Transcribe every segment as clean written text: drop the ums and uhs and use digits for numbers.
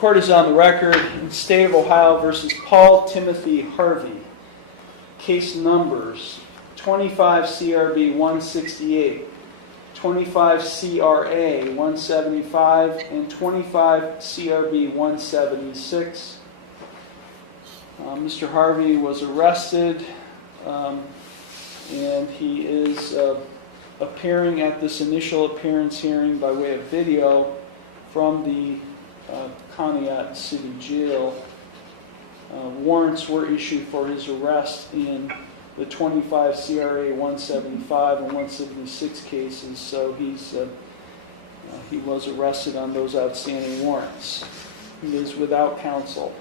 Court is on the record in State of Ohio versus Paul Timothy Harvey. Case numbers 25 CRB 168, 25 CRA 175, and 25 CRB 176. Mr. Harvey was arrested and he is appearing at this initial appearance hearing by way of video from the Conneaut City Jail. Warrants were issued for his arrest in the 25 CRA 175 and 176 cases, so he was arrested on those outstanding warrants. He is without counsel.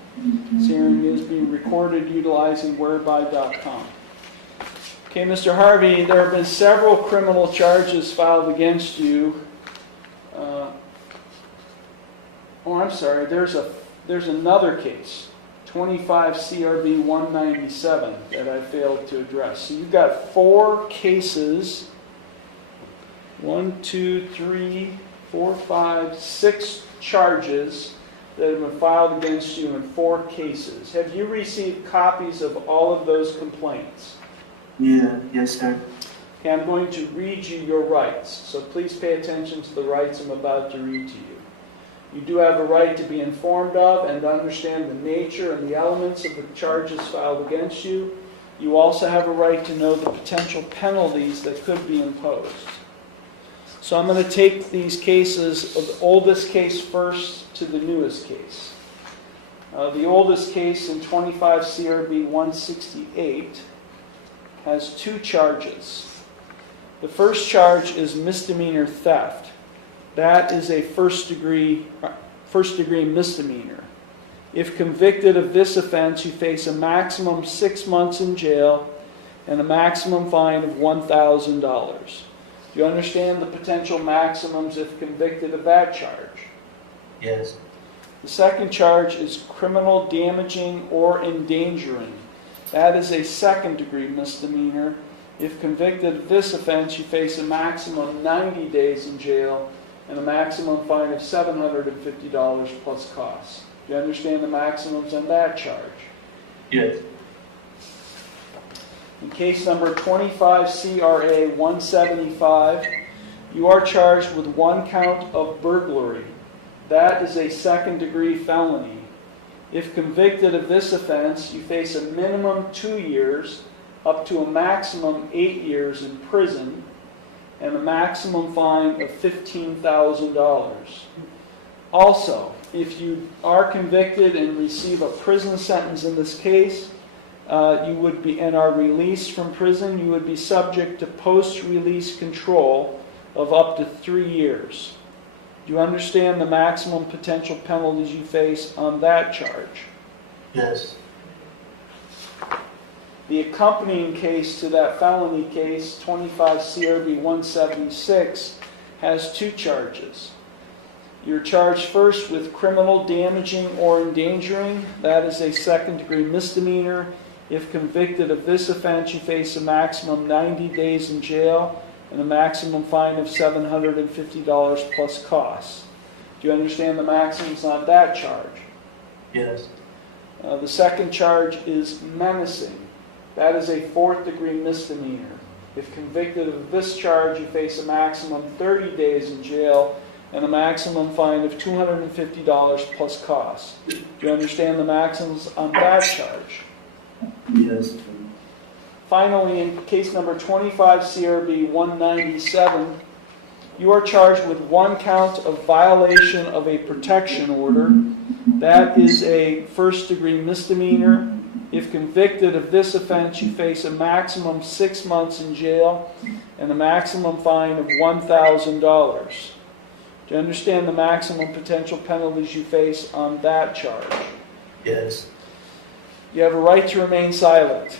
This hearing is being recorded utilizing whereby.com. Okay, Mr. Harvey, there have been several criminal charges filed against you. There's another case, 25 CRB 197, that I failed to address. So you've got 4 cases, 6 charges that have been filed against you in 4 cases. Have you received copies of all of those complaints? Yes, sir. Okay, I'm going to read you your rights, so please pay attention to the rights I'm about to read to you. You do have a right to be informed of and understand the nature and the elements of the charges filed against you. You also have a right to know the potential penalties that could be imposed. So I'm going to take these cases, of the oldest case first to the newest case. The oldest case in 25 CRB 168 has 2 charges. The first charge is misdemeanor theft. That is a first degree misdemeanor. If convicted of this offense, you face a maximum 6 months in jail and a maximum fine of $1,000. Do you understand the potential maximums if convicted of that charge? Yes. The second charge is criminal damaging or endangering. That is a second degree misdemeanor. If convicted of this offense, you face a maximum of 90 days in jail and a maximum fine of $750 plus costs. Do you understand the maximums on that charge? Yes. In case number 25 CRA 175, you are charged with 1 count of burglary. That is a second degree felony. If convicted of this offense, you face a minimum 2 years up to a maximum 8 years in prison and a maximum fine of $15,000. Also, if you are convicted and receive a prison sentence in this case, and are released from prison, you would be subject to post-release control of up to 3 years. Do you understand the maximum potential penalties you face on that charge? Yes. The accompanying case to that felony case, 25 CRB 176, has 2 charges. You're charged first with criminal damaging or endangering. That is a second degree misdemeanor. If convicted of this offense, you face a maximum 90 days in jail and a maximum fine of $750 plus costs. Do you understand the maximums on that charge? Yes. The second charge is menacing. That is a 4th degree misdemeanor. If convicted of this charge, you face a maximum 30 days in jail and a maximum fine of $250 plus costs. Do you understand the maximums on that charge? Yes. Finally, in case number 25 CRB 197, you are charged with 1 count of violation of a protection order. That is a 1st degree misdemeanor. If convicted of this offense, you face a maximum 6 months in jail and a maximum fine of $1,000. Do you understand the maximum potential penalties you face on that charge? Yes. You have a right to remain silent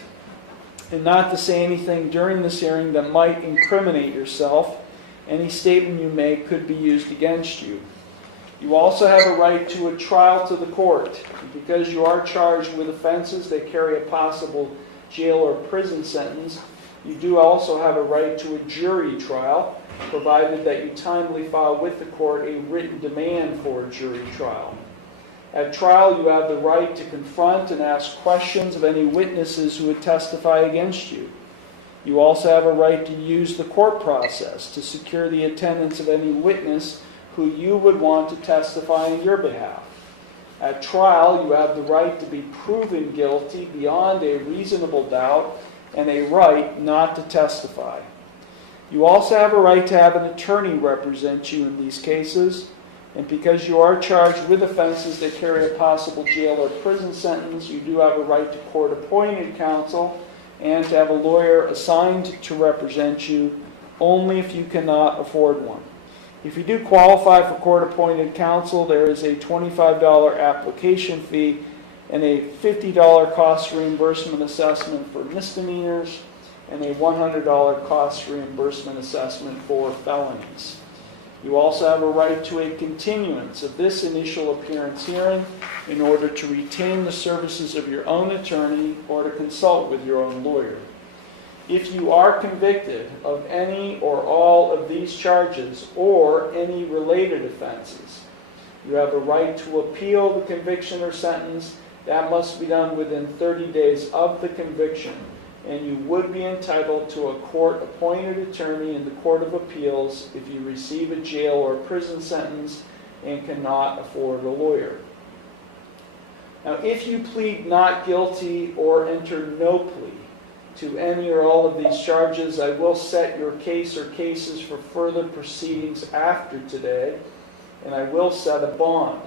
and not to say anything during this hearing that might incriminate yourself. Any statement you make could be used against you. You also have a right to a trial to the court. Because you are charged with offenses that carry a possible jail or prison sentence, you do also have a right to a jury trial, provided that you timely file with the court a written demand for a jury trial. At trial, you have the right to confront and ask questions of any witnesses who would testify against you. You also have a right to use the court process to secure the attendance of any witness who you would want to testify on your behalf. At trial, you have the right to be proven guilty beyond a reasonable doubt and a right not to testify. You also have a right to have an attorney represent you in these cases, and because you are charged with offenses that carry a possible jail or prison sentence, you do have a right to court-appointed counsel and to have a lawyer assigned to represent you only if you cannot afford one. If you do qualify for court-appointed counsel, there is a $25 application fee and a $50 cost reimbursement assessment for misdemeanors and a $100 cost reimbursement assessment for felonies. You also have a right to a continuance of this initial appearance hearing in order to retain the services of your own attorney or to consult with your own lawyer. If you are convicted of any or all of these charges or any related offenses, you have a right to appeal the conviction or sentence. That must be done within 30 days of the conviction, and you would be entitled to a court-appointed attorney in the Court of Appeals if you receive a jail or prison sentence and cannot afford a lawyer. Now, if you plead not guilty or enter no plea to any or all of these charges, I will set your case or cases for further proceedings after today, and I will set a bond.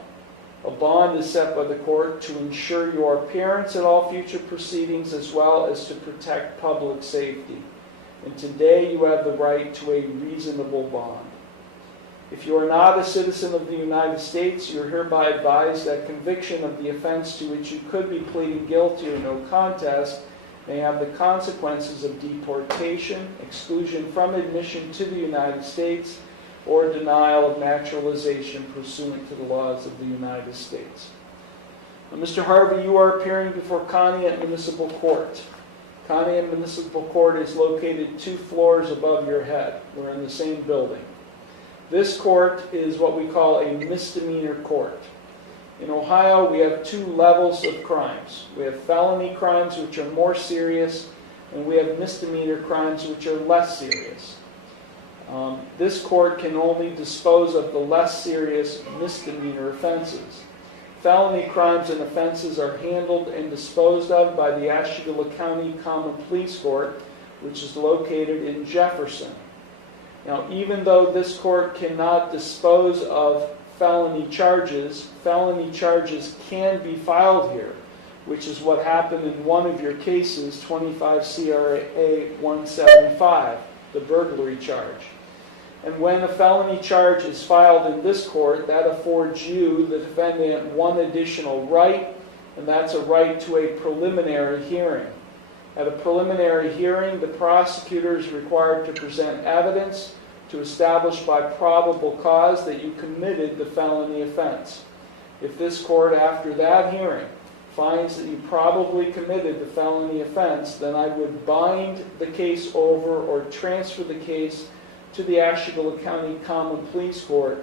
A bond is set by the court to ensure your appearance at all future proceedings as well as to protect public safety. And today you have the right to a reasonable bond. If you are not a citizen of the United States, you are hereby advised that conviction of the offense to which you could be pleading guilty or no contest may have the consequences of deportation, exclusion from admission to the United States, or denial of naturalization pursuant to the laws of the United States. Now, Mr. Harvey, you are appearing before Conneaut Municipal Court. Conneaut Municipal Court is located 2 floors above your head. We're in the same building. This court is what we call a misdemeanor court. In Ohio, we have 2 levels of crimes. We have felony crimes, which are more serious, and we have misdemeanor crimes, which are less serious. This court can only dispose of the less serious misdemeanor offenses. Felony crimes and offenses are handled and disposed of by the Ashtabula County Common Pleas Court, which is located in Jefferson. Now, even though this court cannot dispose of felony charges can be filed here, which is what happened in one of your cases, 25 CRA 175, the burglary charge. And when a felony charge is filed in this court, that affords you, the defendant, one additional right, and that's a right to a preliminary hearing. At a preliminary hearing, the prosecutor is required to present evidence to establish by probable cause that you committed the felony offense. If this court, after that hearing, finds that you probably committed the felony offense, then I would bind the case over or transfer the case to the Ashtabula County Common Pleas Court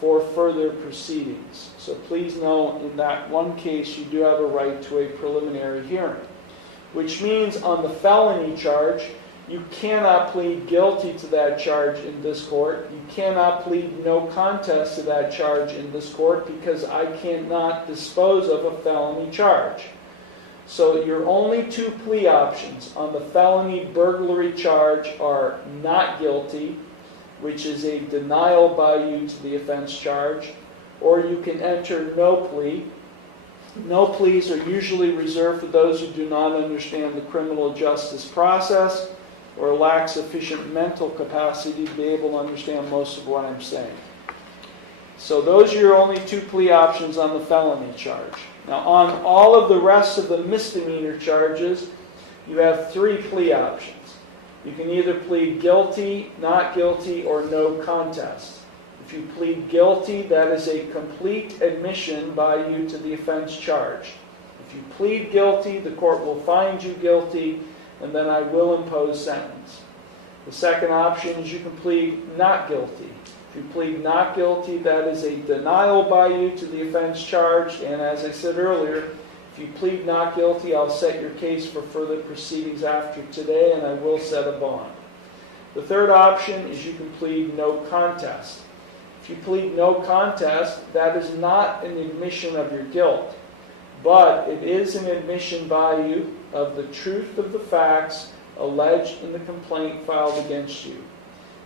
for further proceedings. So please know, in that one case, you do have a right to a preliminary hearing, which means on the felony charge, you cannot plead guilty to that charge in this court. You cannot plead no contest to that charge in this court because I cannot dispose of a felony charge. So your only 2 plea options on the felony burglary charge are not guilty, which is a denial by you to the offense charge, or you can enter no plea. No pleas are usually reserved for those who do not understand the criminal justice process or lack sufficient mental capacity to be able to understand most of what I'm saying. So those are your only 2 plea options on the felony charge. Now, on all of the rest of the misdemeanor charges, you have 3 plea options. You can either plead guilty, not guilty, or no contest. If you plead guilty, that is a complete admission by you to the offense charge. If you plead guilty, the court will find you guilty, and then I will impose sentence. The second option is you can plead not guilty. If you plead not guilty, that is a denial by you to the offense charged, and as I said earlier, if you plead not guilty, I'll set your case for further proceedings after today, and I will set a bond. The third option is you can plead no contest. If you plead no contest, that is not an admission of your guilt, but it is an admission by you of the truth of the facts alleged in the complaint filed against you.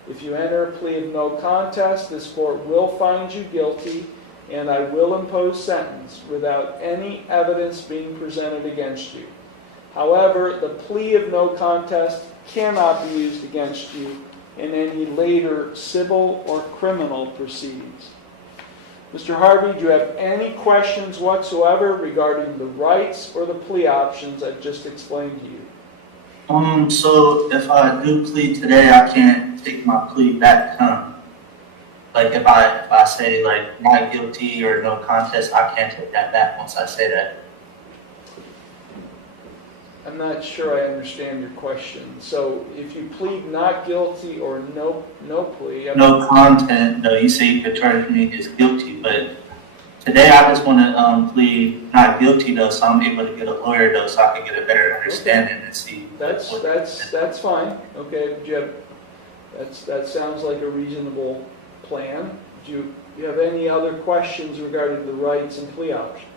If you enter a plea of no contest, this court will find you guilty, and I will impose sentence without any evidence being presented against you. However, the plea of no contest cannot be used against you in any later civil or criminal proceedings. Mr. Harvey, do you have any questions whatsoever regarding the rights or the plea options I've just explained to you? So if I do plead today, I can't take my plea back, huh? Like if I say like not guilty or no contest, I can't take that back once I say that. I'm not sure I understand your question. So if you plead not guilty or no plea... No content, though. You say you could charge me as guilty, but today I just want to plead not guilty, though, so I'm able to get a lawyer, though, so I can get a better understanding and see... That's fine. Okay, that sounds like a reasonable plan. Do you have any other questions regarding the rights and plea options?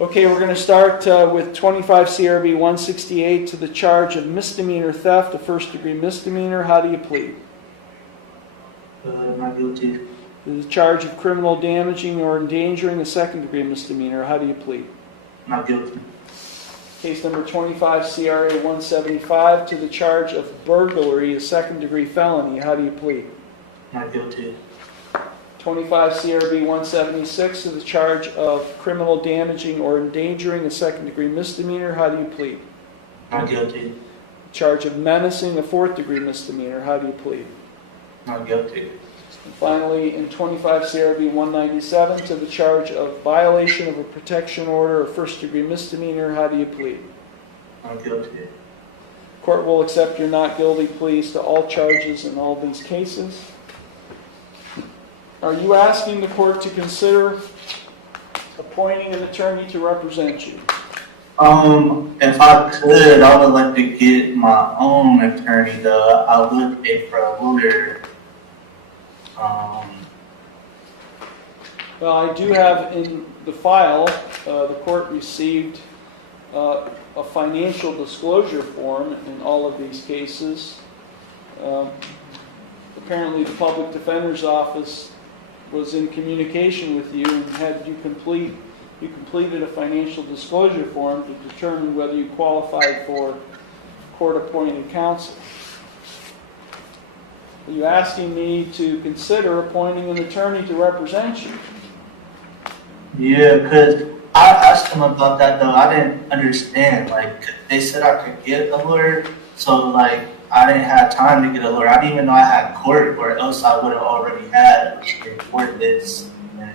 Okay, we're going to start with 25 CRB 168 to the charge of misdemeanor theft, a first-degree misdemeanor. How do you plead? Not guilty. The charge of criminal damaging or endangering, a second-degree misdemeanor. How do you plead? Not guilty. Case number 25 CRA 175 to the charge of burglary, a second-degree felony. How do you plead? Not guilty. 25 CRB 176 to the charge of criminal damaging or endangering, a second-degree misdemeanor. How do you plead? Not guilty. Charge of menacing, a fourth-degree misdemeanor. How do you plead? Not guilty. And finally, in 25 CRB 197 to the charge of violation of a protection order, a first-degree misdemeanor. How do you plead? Not guilty. Court will accept your not guilty pleas to all charges in all these cases. Are you asking the court to consider appointing an attorney to represent you? If I could, I would like to get my own attorney, though. I would pay for a lawyer. Well, I do have in the file, the court received a financial disclosure form in all of these cases. Apparently the public defender's office was in communication with you and had you completed a financial disclosure form to determine whether you qualified for court-appointed counsel. Are you asking me to consider appointing an attorney to represent you? Yeah, because I asked them about that, though. I didn't understand. Like, they said I could get a lawyer, so, like, I didn't have time to get a lawyer. I didn't even know I had court, or else I would have already had court this. And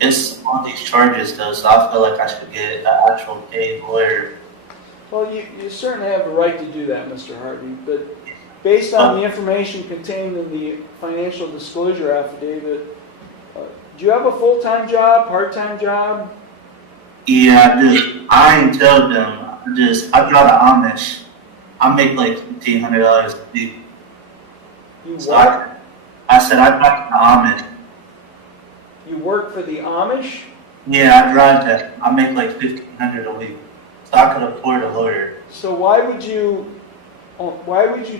it's all these charges, though, so I feel like I should get an actual paid lawyer. Well, you certainly have the right to do that, Mr. Harvey, but based on the information contained in the financial disclosure affidavit, do you have a full-time job, part-time job? Yeah, I do. I ain't tell them. I got an Amish. I make like $1,500 a week. You what? So I said I got the Amish. You work for the Amish? Yeah, I drive that. I make like $1,500 a week, so I could afford a lawyer. So why would you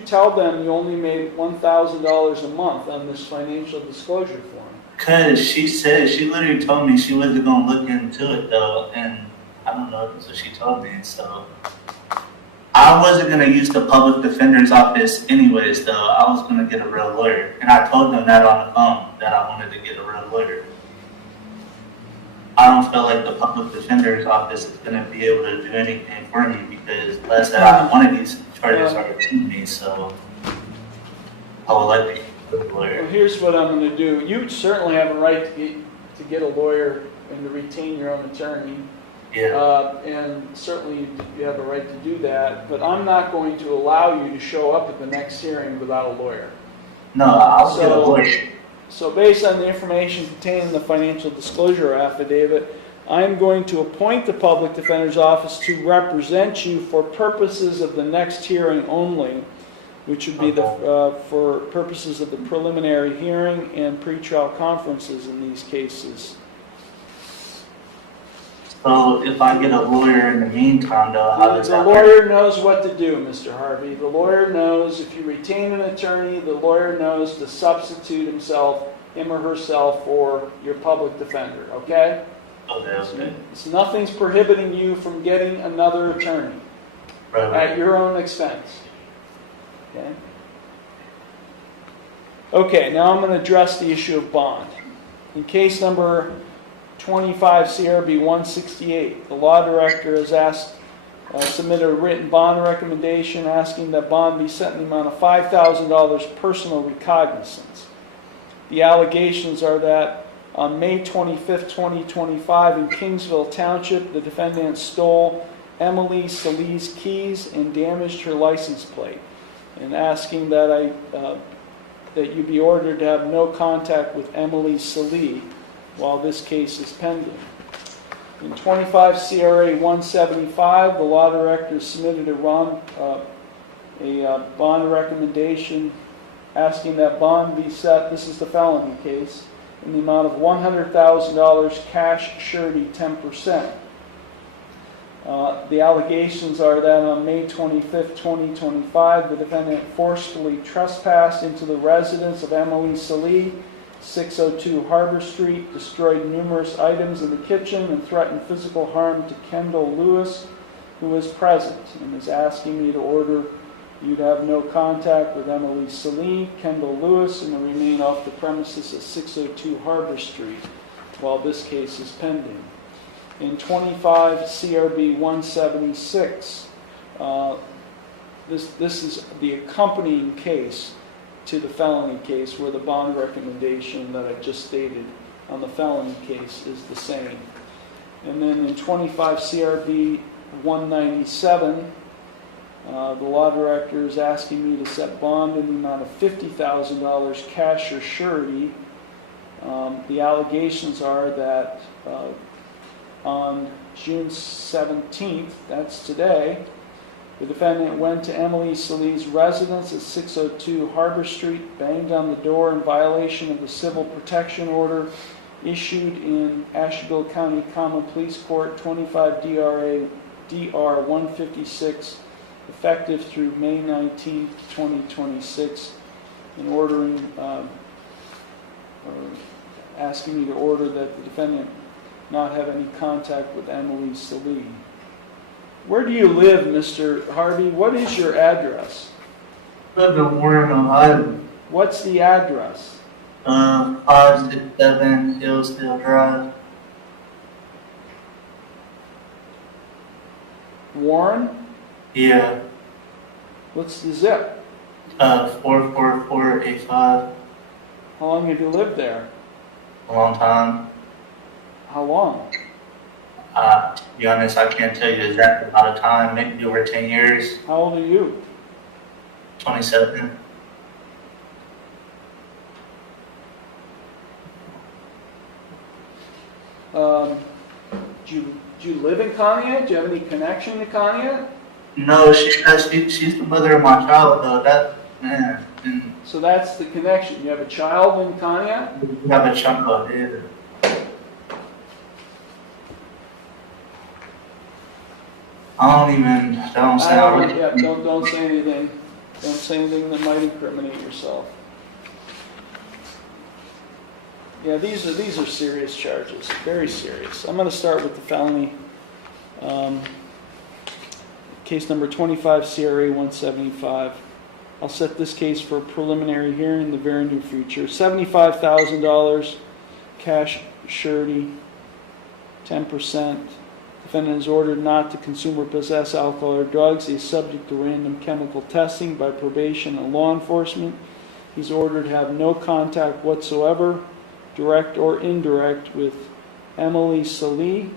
tell them you only made $1,000 a month on this financial disclosure form? Cause she literally told me she wasn't gonna look into it, though, and I don't know, that's what she told me. So I wasn't gonna use the public defender's office anyways, though. I was gonna get a real lawyer, and I told them that on the phone that I wanted to get a real lawyer. I don't feel like the public defender's office is gonna be able to do anything for me because, let's say, one of these charges are in me, so I would like to get a lawyer. Well, here's what I'm going to do. You certainly have a right to get a lawyer and to retain your own attorney. Yeah. And certainly you have a right to do that, but I'm not going to allow you to show up at the next hearing without a lawyer. No, I'll get a lawyer. So based on the information contained in the financial disclosure affidavit, I'm going to appoint the public defender's office to represent you for purposes of the next hearing only, which would be for purposes of the preliminary hearing and pretrial conferences in these cases. So if I get a lawyer in the meantime, though, how does that The work? lawyer knows what to do, Mr. Harvey. The lawyer knows if you retain an attorney, the lawyer knows to substitute him or herself for your public defender, okay? Okay. So nothing's prohibiting you from getting another attorney Right. at your own expense. Okay? Okay, now I'm going to address the issue of bond. In case number 25 CRB 168, the law director has submitted a written bond recommendation asking that bond be set in the amount of $5,000 personal recognizance. The allegations are that on May 25th, 2025 in Kingsville Township, the defendant stole Emily Salih's keys and damaged her license plate, and asking that that you be ordered to have no contact with Emily Salih while this case is pending. In 25 CRA 175, the law director submitted a bond recommendation asking that bond be set, this is the felony case, in the amount of $100,000 cash surety 10%. The allegations are that on May 25th, 2025, the defendant forcefully trespassed into the residence of Emily Salih, 602 Harbor Street, destroyed numerous items in the kitchen, and threatened physical harm to Kendall Lewis, who was present, and is asking me to order you to have no contact with Emily Salih, Kendall Lewis, and to remain off the premises at 602 Harbor Street while this case is pending. In 25 CRB 176, this is the accompanying case to the felony case, where the bond recommendation that I just stated on the felony case is the same. And then in 25 CRB 197, the law director is asking me to set bond in the amount of $50,000 cash or surety. The allegations are that on June 17th, that's today, the defendant went to Emily Salih's residence at 602 Harbor Street, banged on the door in violation of the civil protection order issued in Asheville County Common Pleas Court 25 DR 156, effective through May 19th, 2026, in ordering, or asking me to order that the defendant not have any contact with Emily Salih. Where do you live, Mr. Harvey? What is your address? I live in Warren, Ohio. What's the address? 567 Hillsdale Drive. Warren? Yeah. What's the zip? 44485. How long have you lived there? A long time. How long? To be honest, I can't tell you the exact amount of time, maybe over 10 years. How old are you? 27. Do you live in Conneaut? Do you have any connection to Conneaut? No, she's the mother of my child, though. So that's the connection. You have a child in Conneaut? We have a child, yeah. Don't say anything. Don't say anything that might incriminate yourself. Yeah, these are serious charges, very serious. I'm going to start with the felony. Case number 25 CRA 175. I'll set this case for a preliminary hearing in the very near future. $75,000 cash surety, 10%. Defendant is ordered not to consume or possess alcohol or drugs. He is subject to random chemical testing by probation and law enforcement. He's ordered to have no contact whatsoever, direct or indirect, with Emily Salih.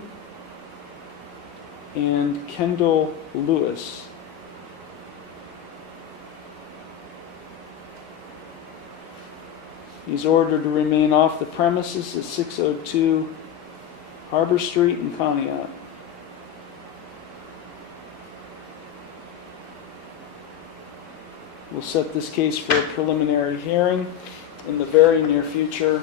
and Kendall Lewis. He's ordered to remain off the premises at 602 Harbor Street in Conneaut. We'll set this case for a preliminary hearing in the very near future.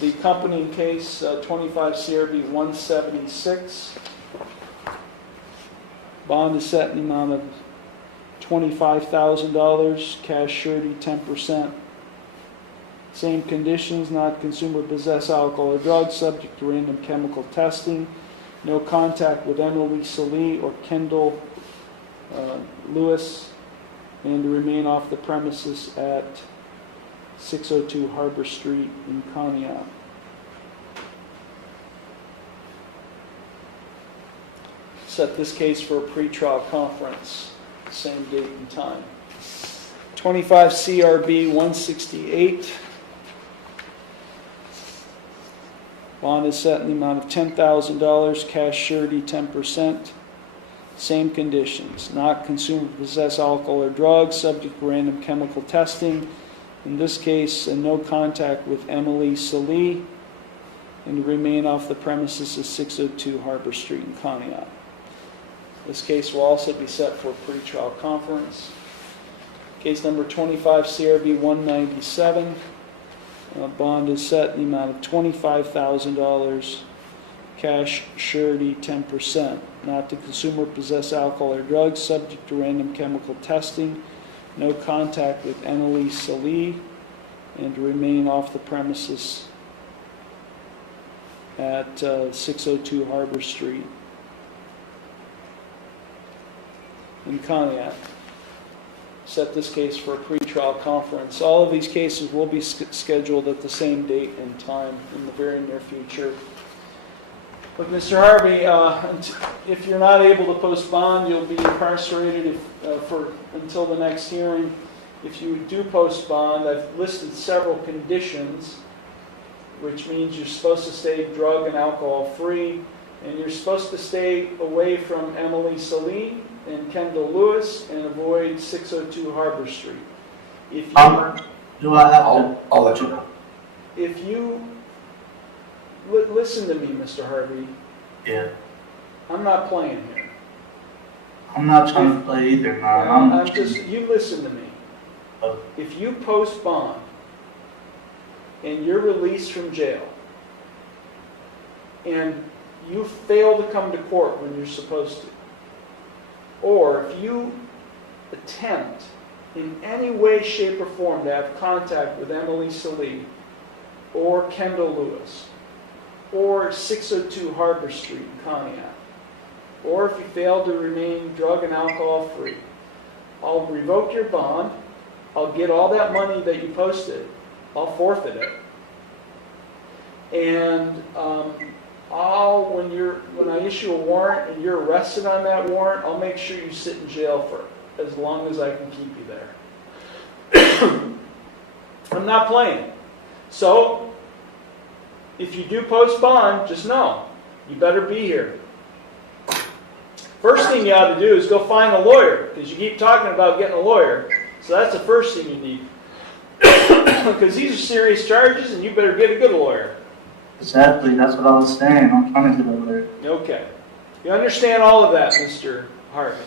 The accompanying case, 25 CRB 176. Bond is set in the amount of $25,000, cash surety 10%. Same conditions, not consumer possess alcohol or drugs, subject to random chemical testing. No contact with Emily Salee or Kendall Lewis, and to remain off the premises at 602 Harbor Street in Conneaut. Set this case for a pretrial conference, same date and time. 25 CRB 168. Bond is set in the amount of $10,000, cash surety 10%. Same conditions, not consume or possess alcohol or drugs, subject to random chemical testing. In this case, no contact with Emily Salee, and to remain off the premises at 602 Harbor Street in Conneaut. This case will also be set for a pretrial conference. Case number 25 CRB 197. Bond is set in the amount of $25,000, cash surety 10%. Not to consume or possess alcohol or drugs, subject to random chemical testing. No contact with Emily Salee, and to remain off the premises at 602 Harbor Street in Conneaut. Set this case for a pretrial conference. All of these cases will be scheduled at the same date and time in the very near future. But Mr. Harvey, if you're not able to post bond, you'll be incarcerated until the next hearing. If you do post bond, I've listed several conditions, which means you're supposed to stay drug and alcohol free, and you're supposed to stay away from Emily Salee and Kendall Lewis and avoid 602 Harbor Street. If you, Do I have to? I'll let you know. if you listen to me, Mr. Harvey, Yeah. I'm not playing here. I'm not trying to play either, man. I'm just, you listen to me. Oh. If you post bond and you're released from jail and you fail to come to court when you're supposed to, or if you attempt in any way, shape, or form to have contact with Emily Salee or Kendall Lewis or 602 Harbor Street in Conneaut, or if you fail to remain drug and alcohol free, I'll revoke your bond, I'll get all that money that you posted, I'll forfeit it, and when I issue a warrant and you're arrested on that warrant, I'll make sure you sit in jail for as long as I can keep you there. I'm not playing. So, if you do post bond, just know, you better be here. First thing you ought to do is go find a lawyer, because you keep talking about getting a lawyer. So that's the first thing you need. Because these are serious charges, and you better get a good lawyer. Exactly, that's what I was saying. I'm trying to get over there. Okay. You understand all of that, Mr. Harvey?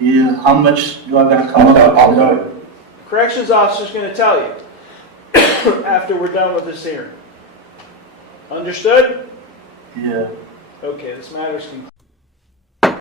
Yeah, how much do I gotta come up I'll with? know. The corrections officer's going to tell you after we're done with this hearing. Understood? Yeah. Okay, this matter's concluded.